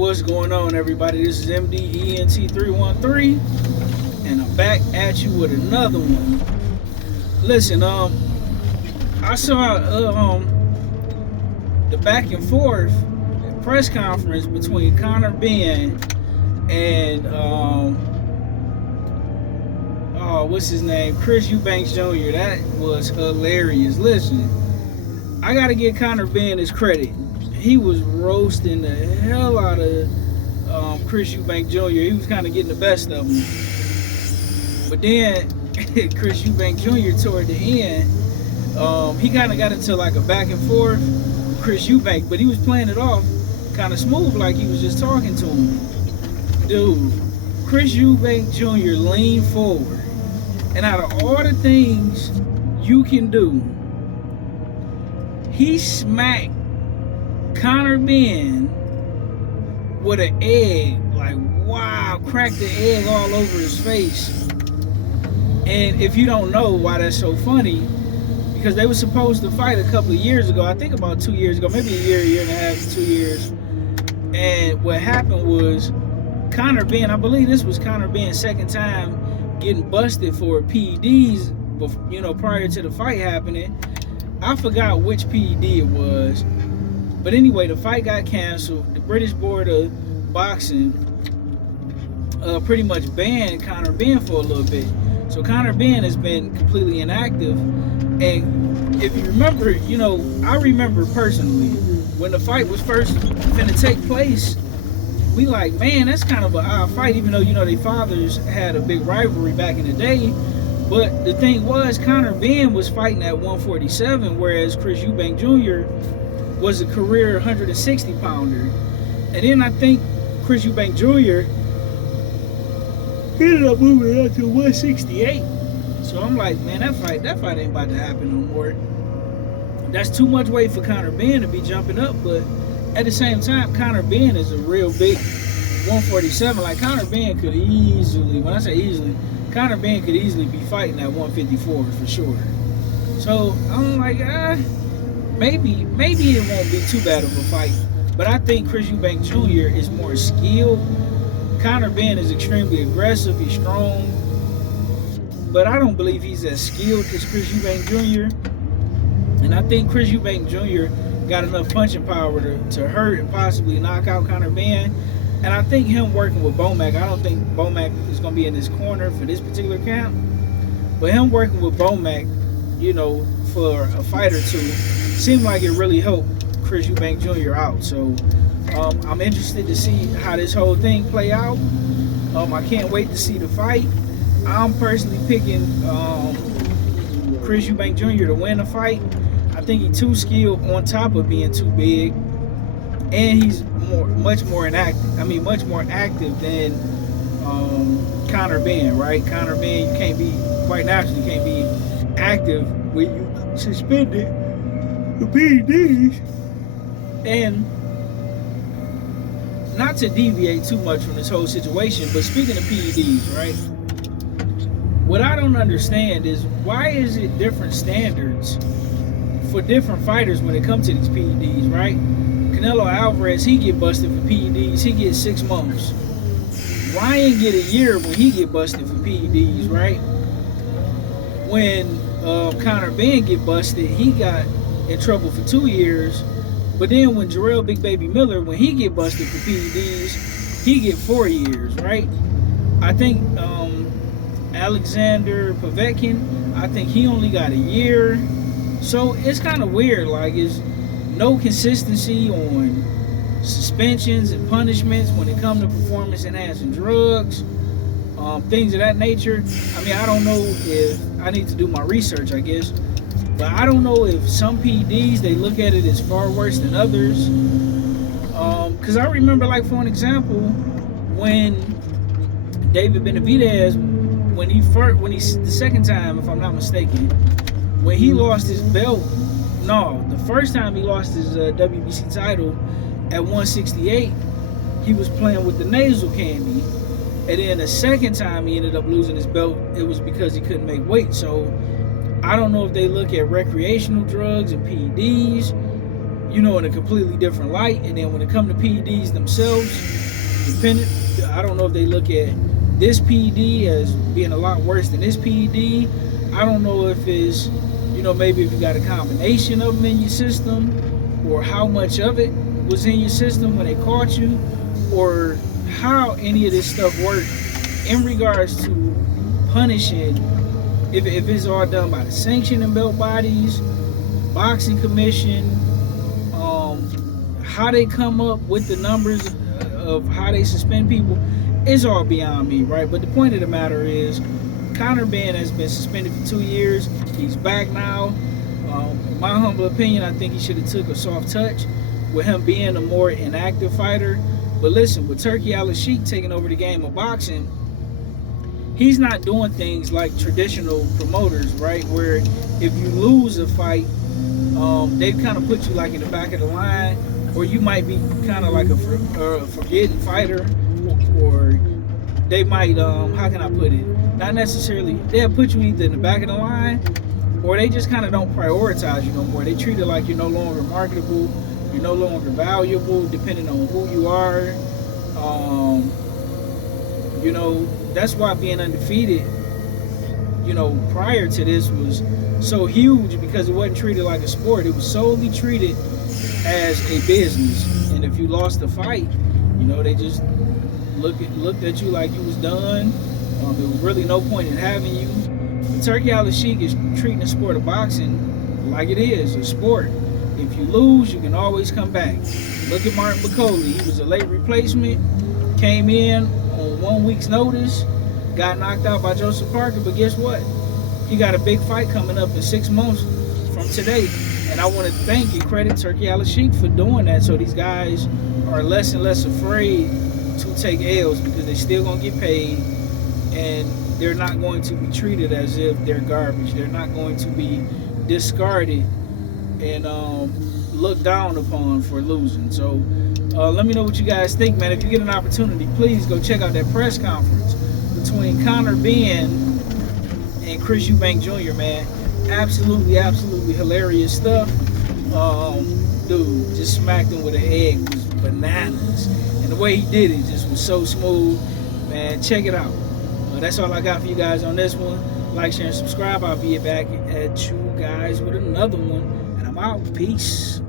What's going on, everybody? This is MDENT313, and I'm back at you with another one. Listen, I saw the back and forth press conference between Connor Benn and what's his name? Chris Eubank Jr. That was hilarious. Listen, I gotta give Connor Benn his credit. He was roasting the hell out of Chris Eubank Jr. He was kind of getting the best of him. But then Chris Eubank Jr. toward the end, he kind of got into like a back and forth with Chris Eubank, but he was playing it off kind of smooth, like he was just talking to him. Dude, Chris Eubank Jr. leaned forward, and out of all the things you can do, he smacked Connor Benn with an egg, like wow, cracked the egg all over his face. And if you don't know why that's so funny, because they were supposed to fight a couple of years ago, I think about 2 years ago, maybe a year and a half, 2 years. And what happened was Connor Benn, I believe this was Connor Benn's second time getting busted for PEDs, prior to the fight happening. I forgot which PED it was. But anyway, the fight got canceled. The British Board of Boxing pretty much banned Connor Benn for a little bit. So Connor Benn has been completely inactive. And if you remember, I remember personally, when the fight was first finna take place, we like, man, that's kind of an odd fight, even though, their fathers had a big rivalry back in the day. But the thing was, Connor Benn was fighting at 147, whereas Chris Eubank Jr. was a career 160 pounder. And then I think Chris Eubank Jr. ended up moving up to 168. So I'm like, man, that fight ain't about to happen no more. That's too much weight for Connor Benn to be jumping up, but at the same time, Connor Benn is a real big 147. Like, Connor Benn could easily, when I say easily, Connor Benn could easily be fighting at 154 for sure. So I'm like, maybe it won't be too bad of a fight. But I think Chris Eubank Jr. is more skilled. Connor Benn is extremely aggressive. He's strong. But I don't believe he's as skilled as Chris Eubank Jr. And I think Chris Eubank Jr. got enough punching power to hurt and possibly knock out Connor Benn. And I think him working with Bomac, I don't think Bomac is going to be in his corner for this particular camp. But him working with Bomac, for a fight or two, seemed like it really helped Chris Eubank Jr. out. So I'm interested to see how this whole thing play out. I can't wait to see the fight. I'm personally picking Chris Eubank Jr. to win the fight. I think he's too skilled on top of being too big, and he's much more active than Connor Benn, right? Connor Benn, quite naturally can't be active when you suspended the PEDs. And not to deviate too much from this whole situation, but speaking of PEDs, right? What I don't understand is, why is it different standards for different fighters when it comes to these PEDs, right? Canelo Alvarez, he get busted for PEDs, he gets 6 months. Ryan get a year when he get busted for PEDs, right? When Connor Benn get busted, he got in trouble for 2 years. But then when Jarrell Big Baby Miller, when he get busted for PEDs, he get 4 years, right? I think Alexander Povetkin, I think he only got a year. So it's kind of weird, like, there's no consistency on suspensions and punishments when it comes to performance enhancing drugs, things of that nature. I mean, I don't know if I need to do my research, I guess, but I don't know if some PEDs, they look at it as far worse than others. Because I remember, like, for an example, when David Benavidez, the second time, if I'm not mistaken, when he lost his belt, the first time he lost his WBC title at 168, he was playing with the nasal candy. And then the second time he ended up losing his belt, it was because he couldn't make weight. So I don't know if they look at recreational drugs and PEDs you know, in a completely different light. And then when it comes to PEDs themselves, depending, I don't know if they look at this PED as being a lot worse than this PED. I don't know if it's, you know, maybe if you got a combination of them in your system, or how much of it was in your system when they caught you, or how any of this stuff worked in regards to punishing, if it's all done by the sanctioning belt bodies, boxing commission, how they come up with the numbers of how they suspend people, is all beyond me, right? But the point of the matter is, Connor Benn has been suspended for 2 years. He's back now. In my humble opinion, I think he should have took a soft touch with him being a more inactive fighter. But listen, with Turki Al-Sheikh taking over the game of boxing, he's not doing things like traditional promoters, right? Where if you lose a fight, they kind of put you like in the back of the line, or you might be kind of like a forgetting fighter, or they might, how can I put it? Not necessarily, they'll put you either in the back of the line, or they just kind of don't prioritize you no more. They treat it like you're no longer marketable, you're no longer valuable, depending on who you are. You know, that's why being undefeated, you know, prior to this was so huge, because it wasn't treated like a sport. It was solely treated as a business. And if you lost the fight, you know, they just looked at you like you was done. There was really no point in having you. But Turki Al-Sheikh is treating the sport of boxing like it is, a sport. If you lose, you can always come back. Look at Martin Bacoli. He was a late replacement, came in on 1 week's notice, got knocked out by Joseph Parker, but guess what? He got a big fight coming up in 6 months from today. And I want to thank and credit Turki Al-Sheikh for doing that, so these guys are less and less afraid to take L's, because they're still going to get paid, and they're not going to be treated as if they're garbage. They're not going to be discarded and looked down upon for losing. So let me know what you guys think, man. If you get an opportunity, please go check out that press conference between Connor Benn and Chris Eubank Jr., man. Absolutely hilarious stuff. Dude just smacked him with an egg. It was bananas. And the way he did it just was so smooth. Man, check it out. That's all I got for you guys on this one. Like, share, and subscribe. I'll be back at you guys with another one. And I'm out. Peace.